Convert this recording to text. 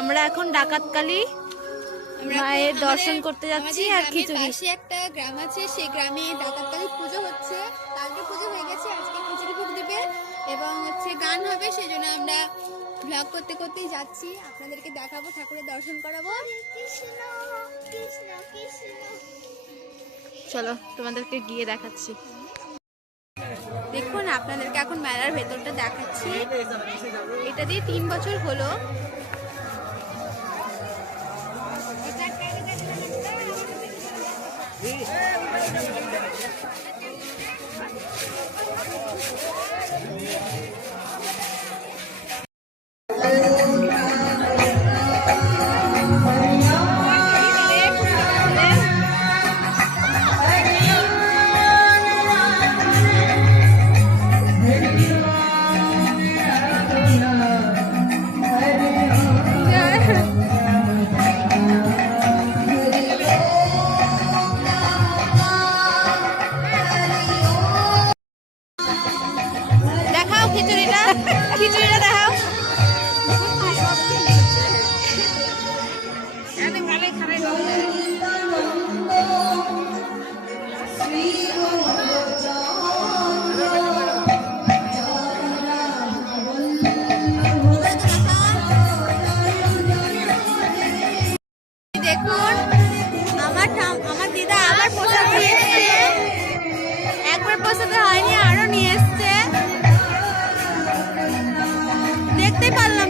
আমরা এখন ডাকাতকালী আমরা মায়ের দর্শন করতে যাচ্ছি আর খিচুড়ি। একটা গ্রাম আছে সেই গ্রামে ডাকাতকালী পুজো হচ্ছে। কালকে পুজো হয়ে গেছে আজকে খিচুড়ি ভোগ দিবে এবং হচ্ছে গান হবে সেই জন্য আমরা ব্লগ করতে করতেই যাচ্ছি। আপনাদেরকে দেখাবো ঠাকুরের দর্শন করাবো। চলো তোমাদেরকে গিয়ে দেখাচ্ছি। দেখুন আপনাদেরকে এখন মেলার ভেতরটা দেখাচ্ছি। এটা দিয়ে তিন বছর হলো। Đi. খিচুড়িটা দেখাও দেখুন, আমার আমার দিদা আমার পছন্দ নিয়ে একবার পছন্দ হয়নি আরও নিয়ে এসছে। 对吧